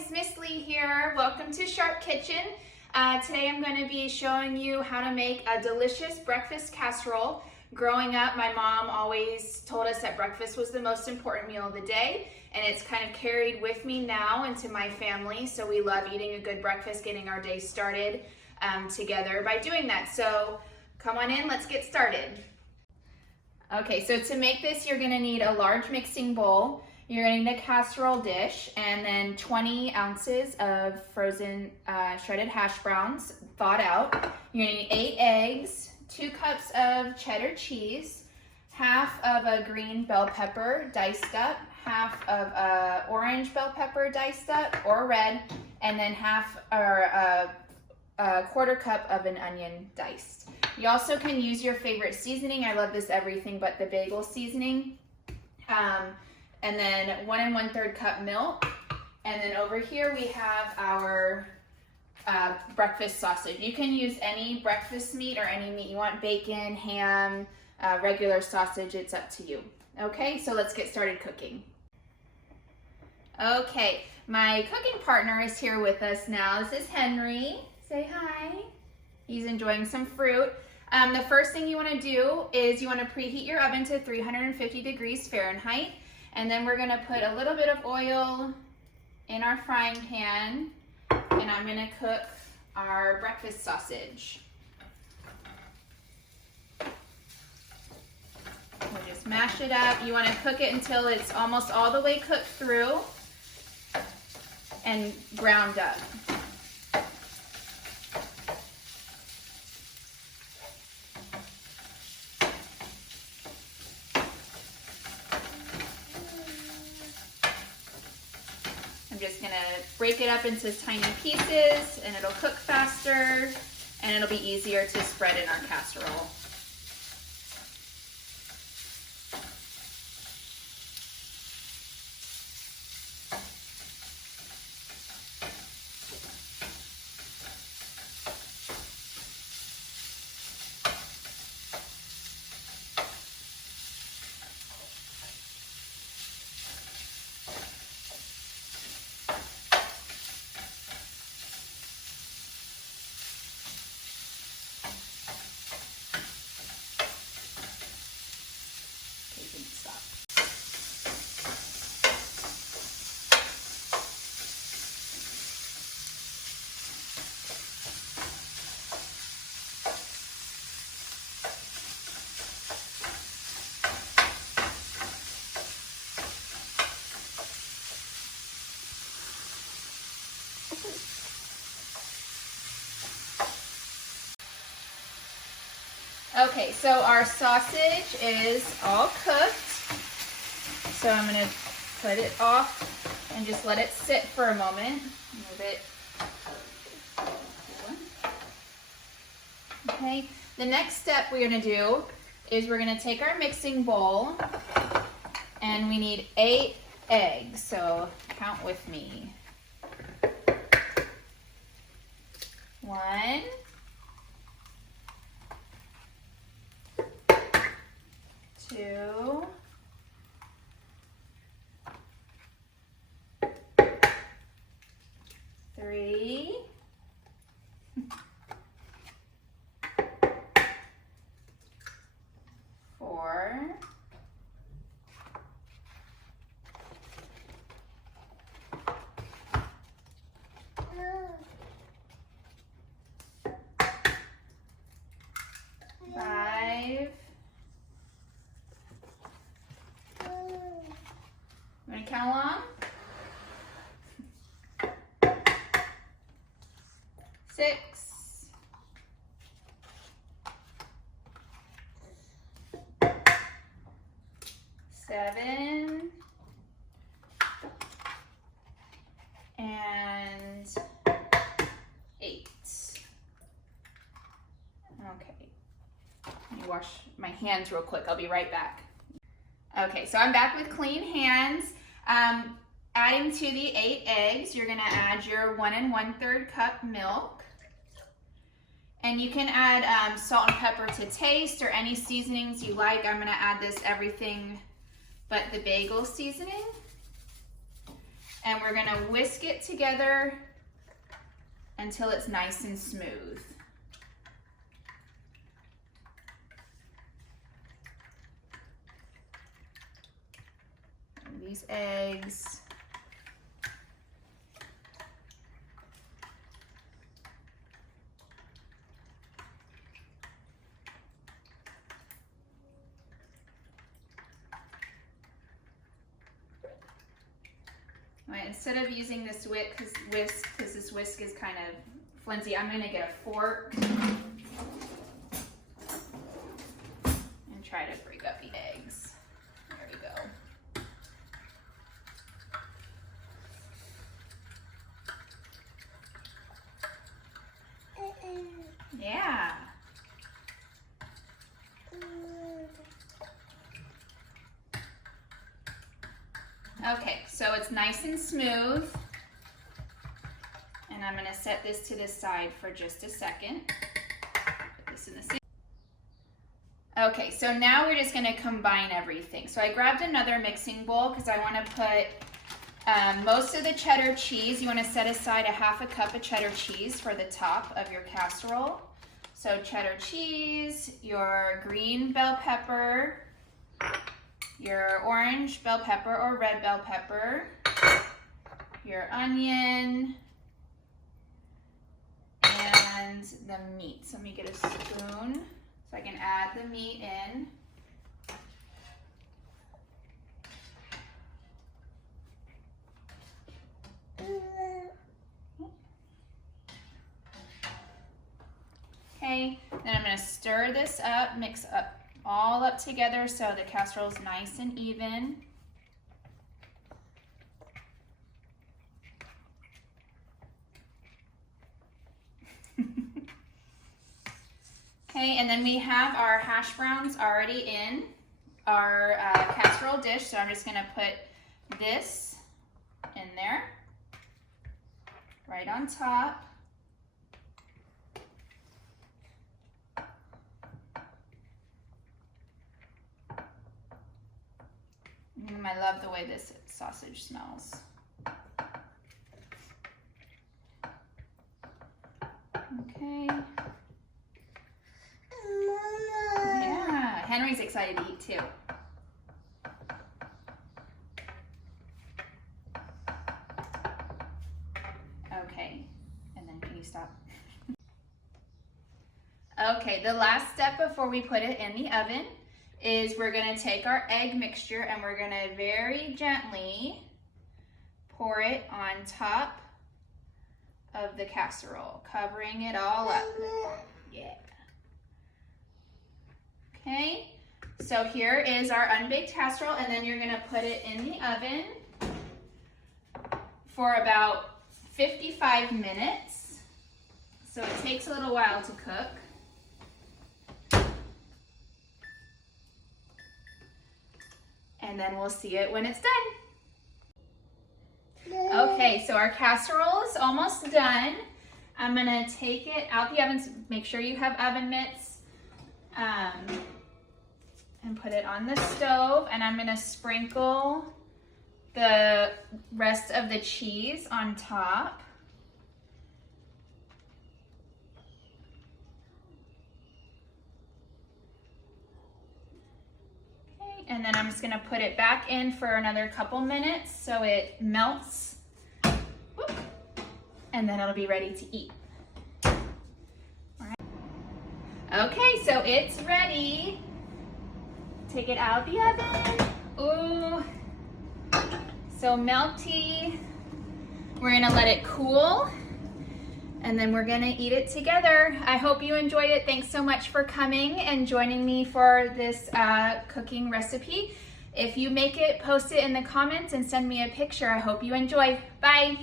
guys, Miss Lee here. Welcome to Sharp Kitchen. Today I'm going to be showing you how to make a delicious breakfast casserole. Growing up, my mom always told us that breakfast was the most important meal of the day, and it's kind of carried with me now into my family. So we love eating a good breakfast, getting our day started together by doing that. So come on in, let's get started. Okay, so to make this, you're going to need a large mixing bowl. You're going to need a casserole dish and then 20 ounces of frozen shredded hash browns thawed out. You're going to need 8 eggs, 2 cups of cheddar cheese, half of a green bell pepper diced up, half of a orange bell pepper diced up or red, and then half or a quarter cup of an onion diced. You also can use your favorite seasoning. I love this everything but the bagel seasoning. And then 1 1/3 cup milk. And then over here we have our breakfast sausage. You can use any breakfast meat or any meat you want, bacon, ham, regular sausage, it's up to you. Okay, so let's get started cooking. Okay, my cooking partner is here with us now. This is Henry. Say hi. He's enjoying some fruit. The first thing you want to do is you want to preheat your oven to 350 degrees Fahrenheit. And then we're going to put a little bit of oil in our frying pan, and I'm going to cook our breakfast sausage. We'll just mash it up. You want to cook it until it's almost all the way cooked through and browned up. Just gonna break it up into tiny pieces and it'll cook faster and it'll be easier to spread in our casserole. Okay, so our sausage is all cooked. So I'm going to put it off and just let it sit for a moment. Move it. Okay, the next step we're going to do is we're going to take our mixing bowl and we need 8 eggs. So count with me. 1, 2, 3, 4, 5. You want to count along? 6. 7. And 8. Okay. Let me wash my hands real quick. I'll be right back. Okay, so I'm back with clean hands. Adding to the 8 eggs, you're gonna add your 1 1/3 cup milk. And you can add salt and pepper to taste or any seasonings you like. I'm gonna add this everything but the bagel seasoning. And we're we're gonna whisk it together until it's nice and smooth. And these eggs. Right, instead of using this whisk, because this whisk is kind of flimsy, I'm going to get a fork and try to break up the eggs. There we go. Yeah. Okay, so it's nice and smooth, and I'm going to set this to the side for just a second. Put this in the sink. Okay, so now we're just going to combine everything. So I grabbed another mixing bowl because I want to put most of the cheddar cheese. You want to set aside a ½ cup of cheddar cheese for the top of your casserole. So cheddar cheese, your green bell pepper, your orange bell pepper or red bell pepper, your onion, and the meat. So let me get a spoon so I can add the meat in. Okay, then I'm going to stir this up, mix up all up together so the casserole is nice and even. Okay, and then we have our hash browns already in our casserole dish, so I'm just going to put this in there, right on top. I love the way this sausage smells. Okay. Yeah, Henry's excited to eat too. Okay, and then can you stop? Okay, the last step before we put it in the oven is we're going to take our egg mixture and we're going to very gently pour it on top of the casserole, covering it all up. Yeah. Okay, so here is our unbaked casserole, and then you're going to put it in the oven for about 55 minutes. So it takes a little while to cook. And then we'll see it when it's done. Okay, so our casserole is almost done. I'm gonna take it out the oven, so make sure you have oven mitts, and put it on the stove, and I'm gonna sprinkle the rest of the cheese on top. And then I'm just gonna put it back in for another couple minutes so it melts. Whoop. And then it'll be ready to eat. All right. Okay, so it's ready. Take it out of the oven. Ooh, so melty. We're gonna let it cool, and then we're gonna eat it together. I hope you enjoyed it. Thanks so much for coming and joining me for this cooking recipe. If you make it, post it in the comments and send me a picture. I hope you enjoy. Bye.